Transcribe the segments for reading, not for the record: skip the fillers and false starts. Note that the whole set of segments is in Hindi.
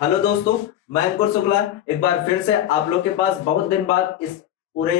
हेलो दोस्तों, मैं अंकुर शुक्ला एक बार फिर से आप लोग के पास बहुत दिन बाद इस पूरे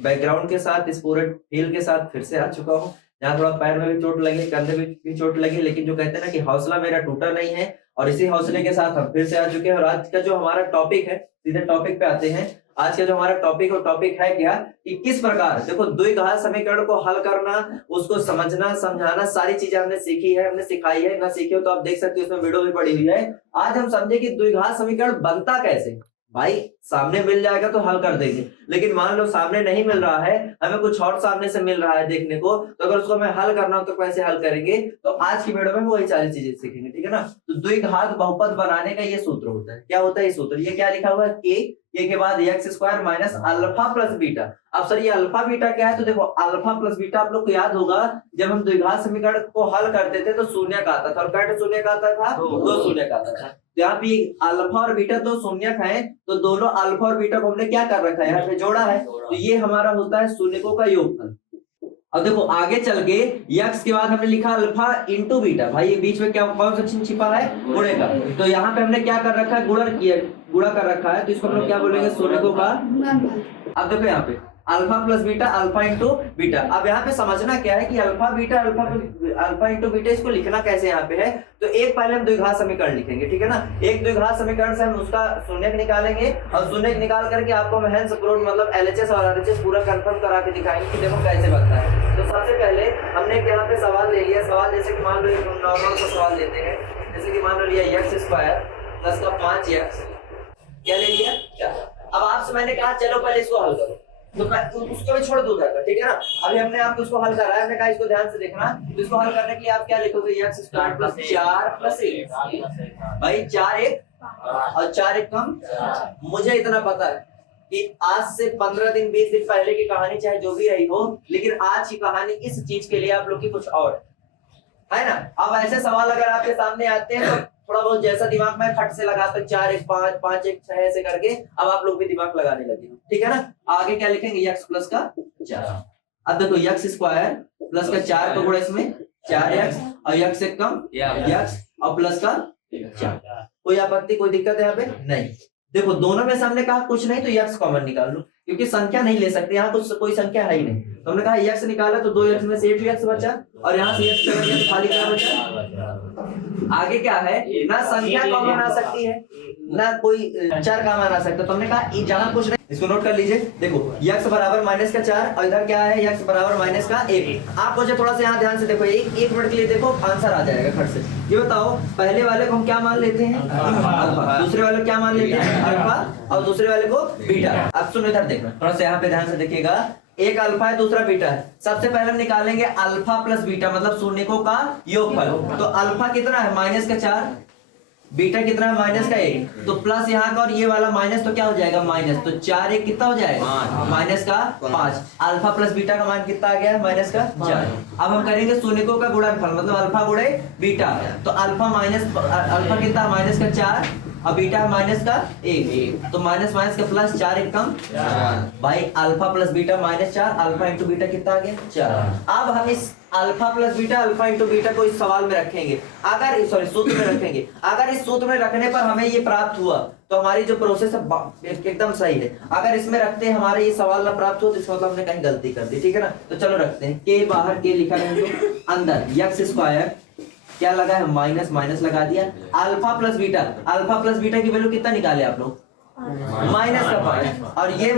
बैकग्राउंड के साथ, इस पूरे फील के साथ फिर से आ चुका हूँ। जहाँ थोड़ा पैर में भी चोट लगी, कंधे में भी चोट लगी, लेकिन जो कहते हैं ना कि हौसला मेरा टूटा नहीं है। और इसी हौसले के साथ हम फिर से आ चुके हैं। और आज का जो हमारा टॉपिक है, सीधे टॉपिक पे आते हैं। आज का जो हमारा टॉपिक है क्या कि किस प्रकार देखो द्विघात समीकरण को हल करना, उसको समझना समझाना, सारी चीजें हमने सीखी है, हमने सिखाई है। ना सीखी हो तो आप देख सकते हो, उसमें वीडियो भी पड़ी हुई है। आज हम समझे कि द्विघात समीकरण बनता कैसे। भाई सामने मिल जाएगा तो हल कर देंगे, लेकिन मान लो सामने नहीं मिल रहा है, हमें कुछ और सामने से मिल रहा है देखने को, तो अगर उसको हमें हल करना हो तो कैसे हल करेंगे। तो आज की वीडियो में वही सारी चीजें सीखेंगे, ठीक है ना। तो द्विघात बहुपद बनाने का ये सूत्र होता है। क्या होता है ये सूत्र? ये क्या लिखा हुआ है, के के बाद x square minus alpha plus beta. अब सर ये अल्फा बीटा क्या है? तो देखो अल्फा प्लस बीटा आप लोग को याद होगा, जब हम द्विघात समीकरण को हल करते थे तो शून्य का आता था। और क्या शून्य का आता था? दो शून्य का आता था। यहाँ पे अल्फा और बीटा दो शून्यक है, तो दोनों अल्फा और बीटा को हमने क्या कर रखा है, यहाँ पे जोड़ा है। तो ये हमारा होता है शून्यकों का योगफल। अब देखो आगे चल के यक्स के बाद हमने लिखा अल्फा इंटू बीटा। भाई ये बीच में क्या कौन सा चिन्ह छिपा है? गुणे का। तो यहाँ पे हमने क्या कर रखा है? गुणा कर रखा है। तो इसको हम लोग क्या बोलेंगे? शून्यकों का। अब देखो यहाँ पे alpha plus beta, alpha into beta. अब यहाँ पे समझना क्या है कि अल्फा इंटू बीटा, इसको लिखना कैसे यहाँ पे है। तो एक पहले हम द्विघात समीकरण लिखेंगे, ठीक है ना। एक द्विघात समीकरण से हम उसका शून्यक निकालेंगे, और शून्यक निकाल करके आपको हम हेंस प्रूव्ड मतलब एलएचएस और आरएचएस पूरा कंफर्म करा के दिखाएंगे कि देखो कैसे बनता है। तो सबसे पहले हमने यहाँ पे सवाल ले लिया। सवाल जैसे कि मान लो एक नॉर्मल सा सवाल लेते हैं, जैसे कि मान लो लिया एक्स स्क्वायर प्लस का 5x, क्या ले लिया क्या। अब आपसे मैंने कहा चलो पहले इसको हल करो, तो उसको भी छोड़ दूंगा, ठीक है ना। अभी हमने आपको इसको हल करा है, हमने कहा इसको ध्यान से देखना। तो इसको हल करने के लिए आप क्या लिखोगे? X square plus 4 plus 1। भाई 4 1 और 4 1 कम। मुझे इतना पता है कि आज से 15 दिन 20 दिन पहले की कहानी चाहे जो भी रही हो, लेकिन आज की कहानी इस चीज के लिए आप लोग की कुछ और है ना। अब ऐसे सवाल अगर आपके सामने आते हैं तो थोड़ा बहुत जैसा दिमाग में फट से लगाते 4 1 5 5 1 6 ऐसे करके अब आप लोग भी दिमाग लगाने लगे, ठीक है ना। आगे क्या लिखेंगे? x प्लस का 4। अब देखो x स्क्वायर प्लस का 4 का गुणा इसमें 4x, और x से कम x और प्लस का 4। कोई आपत्ति, कोई दिक्कत है यहाँ पे? नहीं। देखो दोनों में से हमने कहा कुछ नहीं तो x कॉमन निकाल लो, क्योंकि संख्या नहीं ले सकते यहाँ, कुछ कोई संख्या है ही नहीं। तो हमने कहा x निकाला तो 2x में से 1x बचा, और यहाँ से x चला गया तो खाली क्या बचा? आगे क्या है? ना संख्या कॉमन आ सकती है, ना कोई चर कॉमन आ सकता। तो हमने कहा जहां कुछ नहीं, इसको नोट कर लीजिए। देखो x बराबर माइनस का 4, और इधर क्या है? x बराबर माइनस का 1। आप मुझे थोड़ा सा यहाँ ध्यान से देखो, एक मिनट के लिए देखो, आंसर आ जाएगा खट से। ये बताओ पहले वाले को हम क्या मान लेते हैं? अल्फा। दूसरे वाले को क्या मान लेते हैं? अल्फा। और दूसरे वाले को बीटा। अब सुनो इधर देखना, थोड़ा सा यहाँ पे ध्यान से देखिएगा। एक अल्फा है, दूसरा बीटा है। सबसे पहले हम निकालेंगे अल्फा प्लस बीटा, मतलब शून्यकों का योगफल। तो अल्फा कितना है? माइनस का 4। बीटा कितना है? माइनस का 1। तो प्लस यहाँ का और ये वाला माइनस, तो क्या हो जाएगा? माइनस। तो 4 1 कितना हो जाएगा? माइनस का 5। अल्फा प्लस बीटा का मान कितना आ गया? माइनस का 4। अब हम करेंगे शून्यकों का गुणनफल, मतलब अल्फा गुणे बीटा। तो अल्फा कितना? माइनस का 4, और बीटा माइनस का 1। तो माइनस माइनस का प्लस, 4 1 कम। भाई alpha plus beta minus 4, alpha into beta कितना आ गया? 4। अब हम इस alpha plus beta, alpha into beta को इस सवाल में रखेंगे, अगर सूत्र में रखेंगे। अगर इस सूत्र में रखने पर हमें ये प्राप्त हुआ तो हमारी जो प्रोसेस है एकदम सही है। अगर इसमें रखते हैं हमारे ये सवाल ना प्राप्त हो तो इसका मतलब हमने कहीं गलती कर दी, ठीक है ना। तो चलो रखते हैं, के बाहर के लिखा है, तो अंदर एक्स स्क्वायर क्या लगा है? माइनस माइनस लगा दिया। अल्फा प्लस बीटा की वैल्यू कितना निकाले आप लोग? माइनस का 5। और ये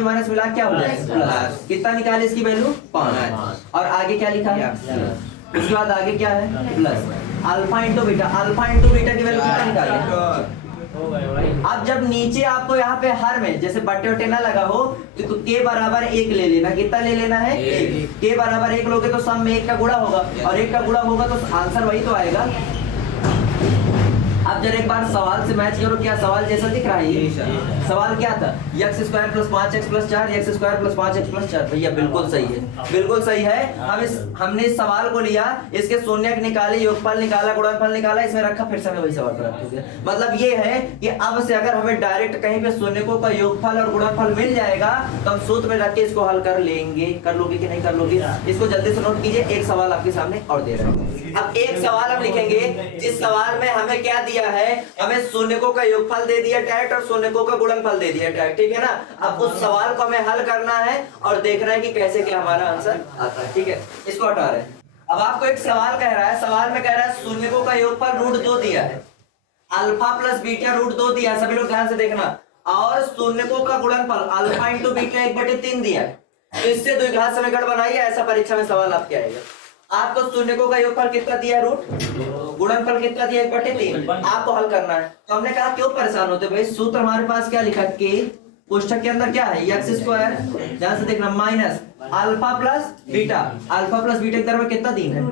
माइनस मिला क्या हो जाएगा? प्लस। कितना निकाले इसकी वैल्यू? 5। और आगे क्या लिखा है? उसके बाद आगे क्या है? प्लस। अल्फा इंटू बीटा की वैल्यू कितना निकाले? अब जब नीचे आपको यहाँ पे हर में जैसे बट्टे वट्टे ना लगा हो तो के बराबर 1 ले लेना। कितना ले लेना है? 1। के बराबर 1 लोगे तो सम में 1 का गुणा होगा, और 1 का गुणा होगा तो आंसर वही तो आएगा। अब जरा एक बार सवाल से मैच करो, क्या सवाल जैसा दिख रहा है? ये सवाल क्या था? x square plus 5x plus 4, x square plus 5x plus 4। भैया बिल्कुल सही है, बिल्कुल सही है। हमने इस सवाल को लिया, इसके शून्यक निकाले, योगफल निकाला, गुणनफल निकाला, इसमें रखा, फिर से हमें वही सवाल प्राप्त हो गया। मतलब ये है कि अब से अगर हमें डायरेक्ट कहीं पे शून्यकों का योगफल और गुणनफल मिल जाएगा तो हम सूत्र में रख के इसको हल कर लेंगे। कर लोगे कि नहीं कर लोगे? इसको जल्दी से नोट कीजिए। एक सवाल आपके सामने और दे रहे हैं। अब एक सवाल हम लिखेंगे जिस सवाल में हमें क्या दिया किया है, हमें शून्यकों का योगफल दे दिया डायरेक्ट और शून्यकों का गुणनफल दे दिया डायरेक्ट, ठीक है ना। अब उस सवाल को हमें हल करना है और देखना है कि कैसे क्या हमारा आंसर आता है, ठीक है। इसको हटा रहे हैं। अब आपको एक सवाल कह रहा है, सवाल में कह रहा है शून्यकों का योगफल √2 दिया है, अल्फा प्लस बीटा √2 दिया है, सभी लोग ध्यान से देखना, और शून्यकों का गुणनफल अल्फा इंटू बीटा 1/3 दिया है। तो इससे द्विघात समीकरण बनाइए, ऐसा परीक्षा में सवाल आपके आएगा। आपको शून्यकों का योगफल कितना दिया है √, गुणनफल कितना दिया 1/3, आपको हल करना है। तो हमने कहा क्यों परेशान होते भाई, सूत्र हमारे पास क्या लिखा है, के पुस्तक के अंदर क्या है x², ध्यान से देखना, minus alpha plus beta, alpha plus beta के दर में कितना दिन है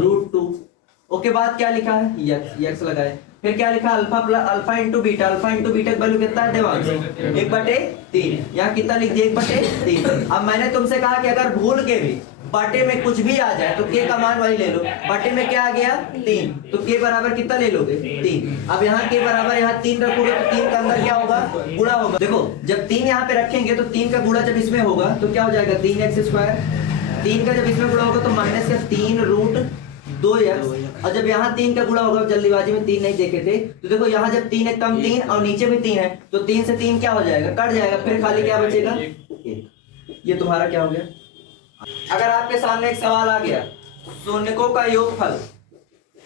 √2। ओके, बाद क्या लिखा है x लगाए, फिर क्या लिखा alpha into beta, alpha into beta की वैल्यू कितना है देवांश 1/3, यहाँ कितना लिख दिया 1/3। अब मैंने तुमसे कहा कि अगर भूल के भी बटे में कुछ भी आ जाए तो के का मान वही ले लो, बटे में क्या आ गया 3, तो के बराबर कितना ले लोगे 3। अब यहाँ के बराबर यहाँ 3 रखोगे तो 3 का अंदर क्या होगा, गुणा होगा। देखो जब 3 यहाँ पे रखेंगे तो 3 का गुणा जब इसमें होगा तो क्या हो जाएगा 3x², 3 का जब इसमें गुणा होगा तो माइनस का 3√2x, और जब यहाँ 3 का गुणा होगा, जल्दीबाजी में 3 नहीं देखे थे, तो देखो यहाँ जब 3 एक कम 3 और नीचे भी 3 है तो 3 से 3 क्या हो जाएगा, कट जाएगा, फिर खाली क्या बचेगा 1। ये तुम्हारा क्या हो गया। अगर आपके सामने एक सवाल आ गया, शून्यकों का योगफल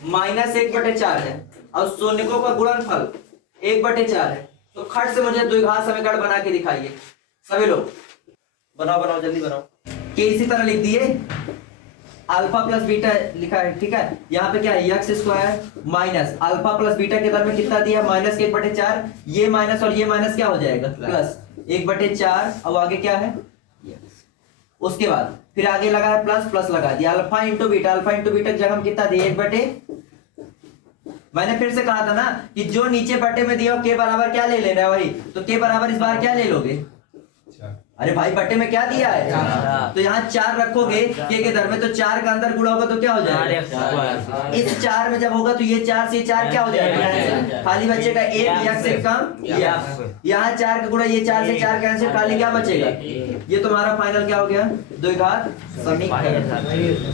-1/4 है और शून्यकों का गुणनफल 1/4 है, तो खट से मुझे द्विघात समीकरण बना के दिखाइए। सभी लोग बनाओ जल्दी बनाओ। के इसी तरह लिख दिए, अल्फा प्लस बीटा लिखा है, ठीक है। यहाँ पे क्या है x² minus alpha plus beta के दर में कितना दिया -1/4, ये माइनस और ये माइनस क्या हो जाएगा प्लस 1/4, अब आगे क्या है उसके बाद फिर आगे लगा है प्लस लगा दिया, अल्फा इंटू बीटा की जगह हम कितना दिए 1/, मैंने फिर से कहा था ना कि जो नीचे बटे में दिया के बराबर क्या ले लेना है वही, तो के बराबर इस बार क्या ले लोगे, अरे भाई बटे में क्या दिया है, तो यहाँ 4 रखोगे के दर में, तो 4 का अंदर गुणा होगा तो क्या हो जाएगा, इस 4 में जब होगा तो ये 4 से 4 क्या हो जाएगा, खाली बचेगा 1, x से कम, यहाँ 4 का गुणा, ये 4 से 4 कैंसिल, खाली क्या बचेगा, ये तुम्हारा फाइनल क्या हो गया द्विघात समीकरण।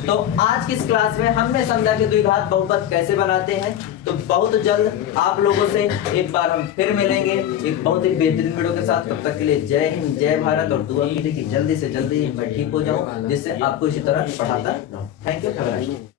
तो आज की इस क्लास में हमने समझा कि द्विघात बहुपद कैसे बनाते हैं। तो बहुत जल्द आप लोगों से एक बार हम फिर मिलेंगे एक बहुत ही बेहतरीन वीडियो के साथ। तब तक के लिए जय हिंद, जय भारत, और दुआ कीजिए कि जल्दी से जल्दी मैं ठीक हो जाऊं, जिससे आपको इसी तरह पढ़ाता रहूं। Thank you.